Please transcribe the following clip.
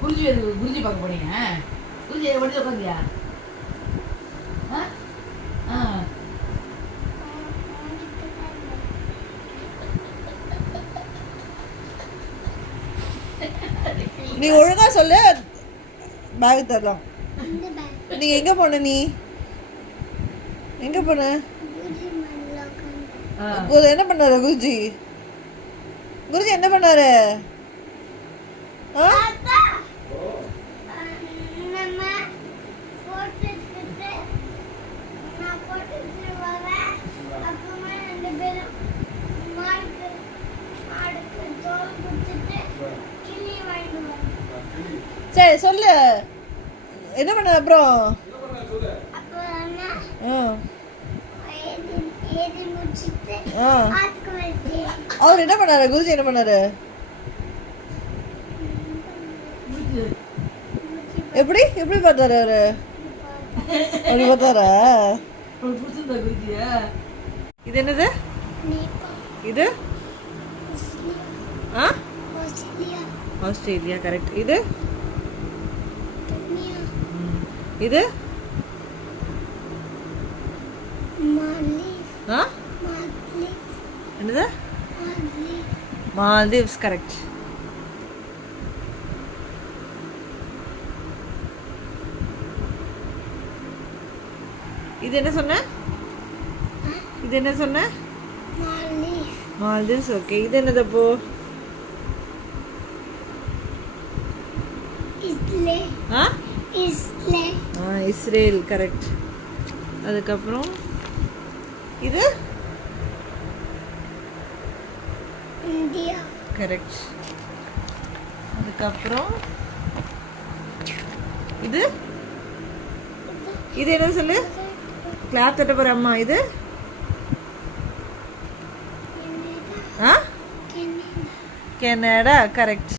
குருஜி பார்க்க போனீங்க. குருஜி வண்டியில் உட்காந்தியா? நீ ஒழுங்கா சொல்லு, பேக் தரலாம். நீ எங்க போன? நீ எங்க போன? என்ன பண்ணாரு குருஜி? குருஜி என்ன பண்ணாரு? சரி சொல்லு, என்ன பண்ண அப்புறம்? அவர் என்ன பண்ணாரு? குருஜி என்ன பண்ணாரு? எப்படி எப்படி பார்த்தாரு அவரு? அப்படி பார்த்தாரா? இது என்னது? இது ஆஸ்திரேலியா. கரெக்ட். இது இது என்னது? மால்தீவ்ஸ். கரெக்ட். இது என்ன சொன்ன? இது என்ன சொன்ன? மால்தீவ்ஸ். ஓகே. இது என்னது அப்போ? இஸ்ரேல். கரெக்ட். அதுக்கப்புறம் இது இந்தியா. கரெக்ட். அதுக்கப்புறம் இது இது என்ன சொல்லு? கிளாப் தட்ட போற அம்மா. இது கனடா. கரெக்ட்.